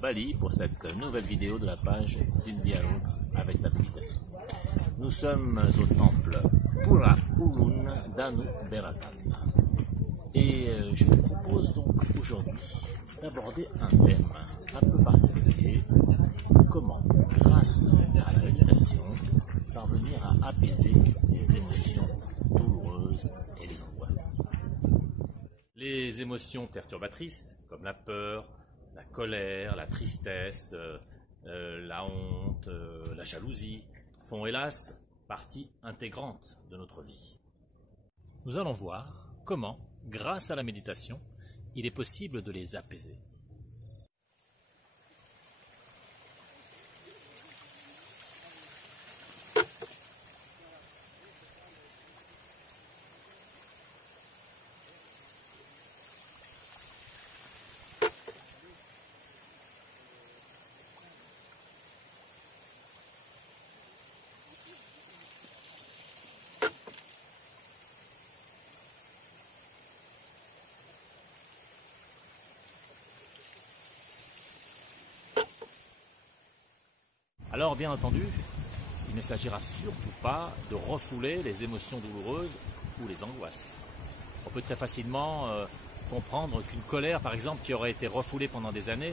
Bali pour cette nouvelle vidéo de la page d'une vie à l'autre avec la méditation. Nous sommes au temple Pura Ulun Danu Beratan. Et je vous propose donc aujourd'hui d'aborder un thème un peu particulier. Comment, grâce à la méditation, parvenir à apaiser les émotions douloureuses et les angoisses. Les émotions perturbatrices, comme la peur, la colère, la tristesse, la honte, la jalousie, font hélas partie intégrante de notre vie. Nous allons voir comment, grâce à la méditation, il est possible de les apaiser. Alors bien entendu, il ne s'agira surtout pas de refouler les émotions douloureuses ou les angoisses. On peut très facilement comprendre qu'une colère, par exemple, qui aurait été refoulée pendant des années,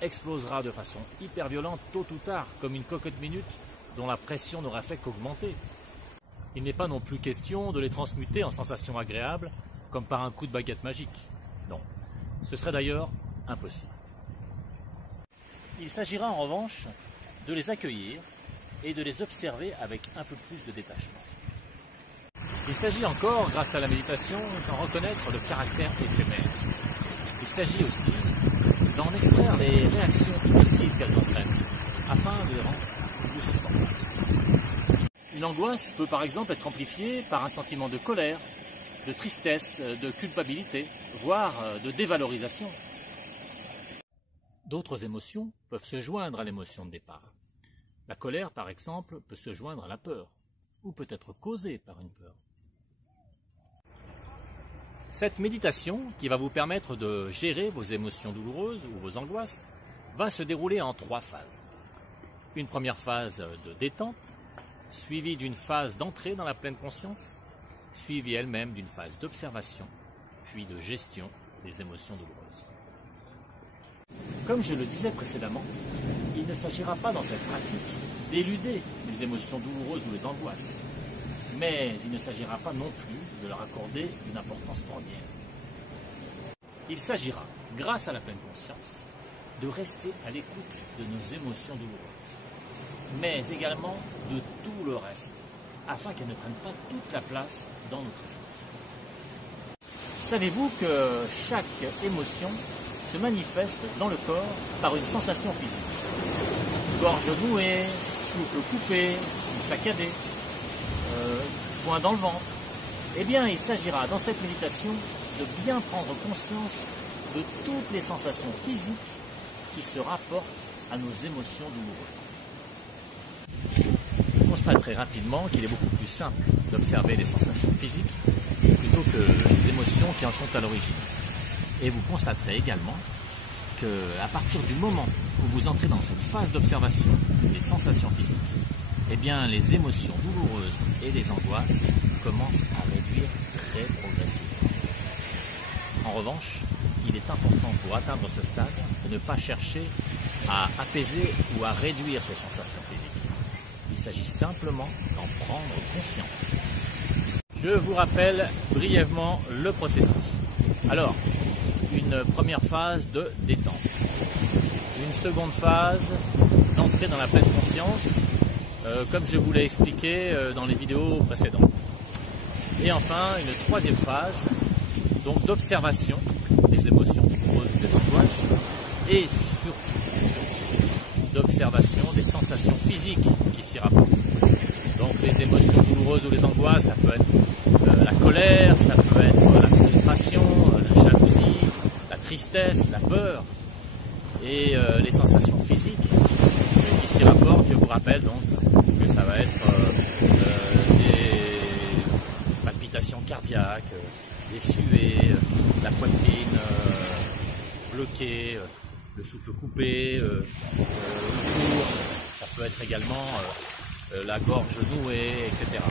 explosera de façon hyper violente tôt ou tard, comme une cocotte minute dont la pression n'aura fait qu'augmenter. Il n'est pas non plus question de les transmuter en sensations agréables, comme par un coup de baguette magique. Non, ce serait d'ailleurs impossible. Il s'agira en revanche de les accueillir et de les observer avec un peu plus de détachement. Il s'agit encore, grâce à la méditation, d'en reconnaître le caractère éphémère. Il s'agit aussi d'en extraire les réactions difficiles qu'elles entraînent, afin de les rendre plus supportables. Une angoisse peut par exemple être amplifiée par un sentiment de colère, de tristesse, de culpabilité, voire de dévalorisation. D'autres émotions peuvent se joindre à l'émotion de départ. La colère, par exemple, peut se joindre à la peur, ou peut être causée par une peur. Cette méditation, qui va vous permettre de gérer vos émotions douloureuses ou vos angoisses, va se dérouler en 3 phases. Une première phase de détente, suivie d'une phase d'entrée dans la pleine conscience, suivie elle-même d'une phase d'observation, puis de gestion des émotions douloureuses. Comme je le disais précédemment, il ne s'agira pas dans cette pratique d'éluder les émotions douloureuses ou les angoisses, mais il ne s'agira pas non plus de leur accorder une importance première. Il s'agira, grâce à la pleine conscience, de rester à l'écoute de nos émotions douloureuses, mais également de tout le reste, afin qu'elles ne prennent pas toute la place dans notre esprit. Savez-vous que chaque émotion se manifeste dans le corps par une sensation physique? Gorge nouée, souffle coupé, ou saccadé, poing dans le ventre. Eh bien, il s'agira dans cette méditation de bien prendre conscience de toutes les sensations physiques qui se rapportent à nos émotions douloureuses. Vous constaterez rapidement qu'il est beaucoup plus simple d'observer les sensations physiques plutôt que les émotions qui en sont à l'origine. Et vous constaterez également qu'à partir du moment où vous entrez dans cette phase d'observation des sensations physiques, eh bien les émotions douloureuses et les angoisses commencent à réduire très progressivement. En revanche, il est important pour atteindre ce stade de ne pas chercher à apaiser ou à réduire ces sensations physiques. Il s'agit simplement d'en prendre conscience. Je vous rappelle brièvement le processus. Alors, une première phase de détente, une seconde phase d'entrée dans la pleine conscience, comme je vous l'ai expliqué dans les vidéos précédentes. Et enfin, une troisième phase donc d'observation des émotions douloureuses ou des angoisses, et surtout d'observation des sensations physiques qui s'y rapportent. Donc les émotions douloureuses ou les angoisses, ça peut être la colère, ça peut être la frustration, la jalousie, la tristesse, la peur, et les sensations physiques qui s'y rapportent. Je vous rappelle donc que ça va être des palpitations cardiaques, des suées, la poitrine bloquée, le souffle coupé, court, ça peut être également la gorge nouée, etc.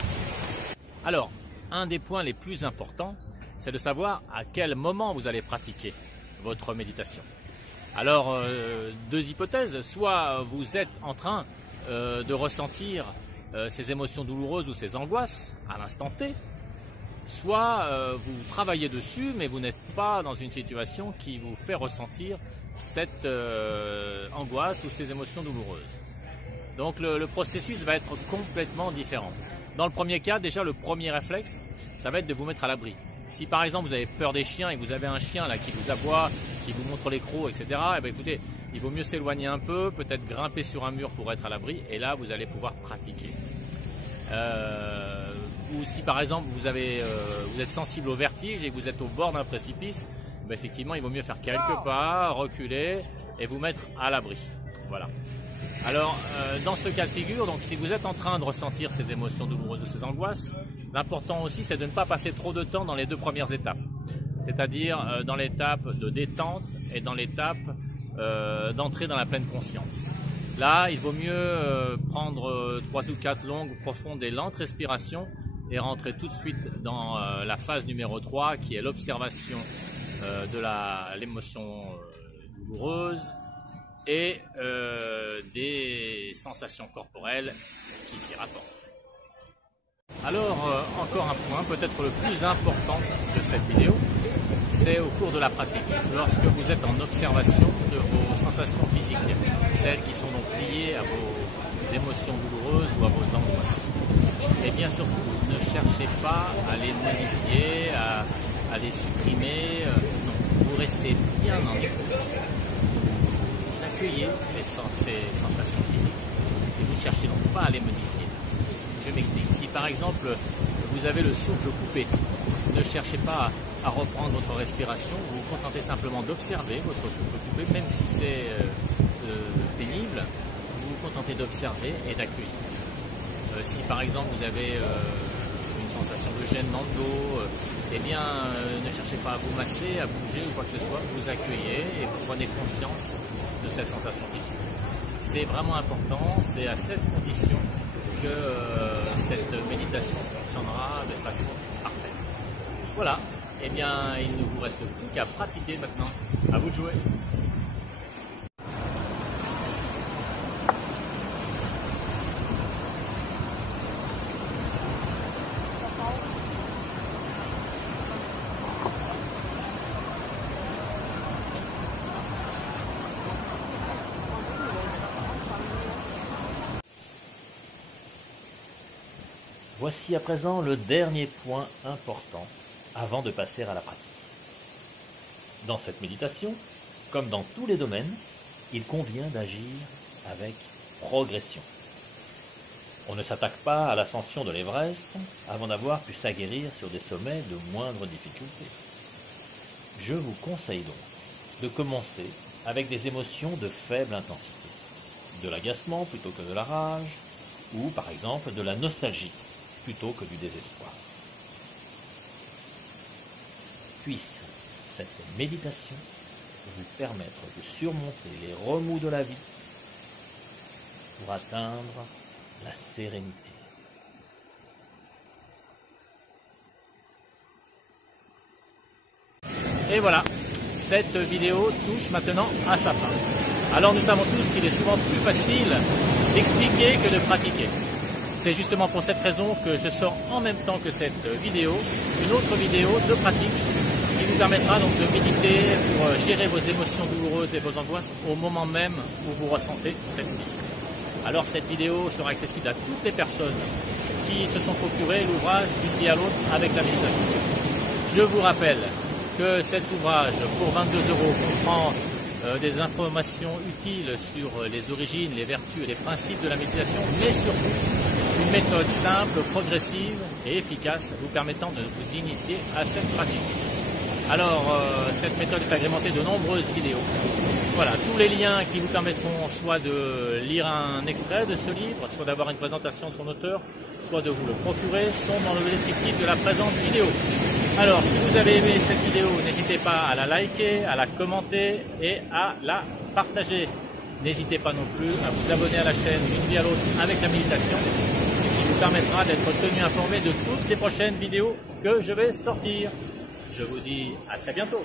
Alors, un des points les plus importants, c'est de savoir à quel moment vous allez pratiquer votre méditation. Alors, deux hypothèses, soit vous êtes en train de ressentir ces émotions douloureuses ou ces angoisses à l'instant T, soit vous travaillez dessus mais vous n'êtes pas dans une situation qui vous fait ressentir cette angoisse ou ces émotions douloureuses. Donc le processus va être complètement différent. Dans le premier cas, déjà le premier réflexe, ça va être de vous mettre à l'abri. Si par exemple vous avez peur des chiens et que vous avez un chien là qui vous aboie, qui vous montre les crocs, etc., eh bien, écoutez, il vaut mieux s'éloigner un peu, peut-être grimper sur un mur pour être à l'abri, et là vous allez pouvoir pratiquer. Ou si par exemple vous êtes sensible au vertige et que vous êtes au bord d'un précipice, ben effectivement il vaut mieux faire quelques pas, reculer et vous mettre à l'abri. Voilà. Alors dans ce cas de figure, donc si vous êtes en train de ressentir ces émotions douloureuses ou ces angoisses, l'important aussi c'est de ne pas passer trop de temps dans les deux premières étapes. C'est-à-dire dans l'étape de détente et dans l'étape d'entrer dans la pleine conscience. Là, il vaut mieux prendre 3 ou 4 longues, profondes et lentes respirations et rentrer tout de suite dans la phase numéro 3 qui est l'observation de l'émotion douloureuse et des sensations corporelles qui s'y rapportent. Alors, encore un point, peut-être le plus important de cette vidéo, c'est au cours de la pratique, lorsque vous êtes en observation de vos sensations physiques, celles qui sont donc liées à vos émotions douloureuses ou à vos angoisses. Et bien surtout, ne cherchez pas à les modifier, à les supprimer, non, vous restez bien en écoute. Vous accueillez ces sensations physiques et vous ne cherchez donc pas à les modifier. Je m'explique. Si par exemple vous avez le souffle coupé, ne cherchez pas à reprendre votre respiration, vous vous contentez simplement d'observer votre souffle coupé, même si c'est pénible, vous vous contentez d'observer et d'accueillir. Si par exemple vous avez une sensation de gêne dans le dos, eh bien ne cherchez pas à vous masser, à bouger ou quoi que ce soit, vous accueillez et vous prenez conscience de cette sensation physique. C'est vraiment important, c'est à cette condition que cette méditation fonctionnera de façon parfaite. Voilà, eh bien il ne vous reste plus qu'à pratiquer maintenant. À vous de jouer. Voici à présent le dernier point important avant de passer à la pratique. Dans cette méditation, comme dans tous les domaines, il convient d'agir avec progression. On ne s'attaque pas à l'ascension de l'Everest avant d'avoir pu s'aguerrir sur des sommets de moindre difficulté. Je vous conseille donc de commencer avec des émotions de faible intensité, de l'agacement plutôt que de la rage, ou par exemple de la nostalgie plutôt que du désespoir. Puisse cette méditation vous permettre de surmonter les remous de la vie pour atteindre la sérénité. Et voilà, cette vidéo touche maintenant à sa fin. Alors nous savons tous qu'il est souvent plus facile d'expliquer que de pratiquer. C'est justement pour cette raison que je sors en même temps que cette vidéo, une autre vidéo de pratique qui vous permettra donc de méditer pour gérer vos émotions douloureuses et vos angoisses au moment même où vous ressentez celle-ci. Alors cette vidéo sera accessible à toutes les personnes qui se sont procuré l'ouvrage d'une vie à l'autre avec la méditation. Je vous rappelle que cet ouvrage pour 22 € comprend des informations utiles sur les origines, les vertus et les principes de la méditation, mais surtout une méthode simple, progressive et efficace vous permettant de vous initier à cette pratique. Alors, cette méthode est agrémentée de nombreuses vidéos. Voilà, tous les liens qui vous permettront soit de lire un extrait de ce livre, soit d'avoir une présentation de son auteur, soit de vous le procurer, sont dans le descriptif de la présente vidéo. Alors, si vous avez aimé cette vidéo, n'hésitez pas à la liker, à la commenter et à la partagez. N'hésitez pas non plus à vous abonner à la chaîne d'une vie à l'autre avec la méditation, ce qui vous permettra d'être tenu informé de toutes les prochaines vidéos que je vais sortir. Je vous dis à très bientôt.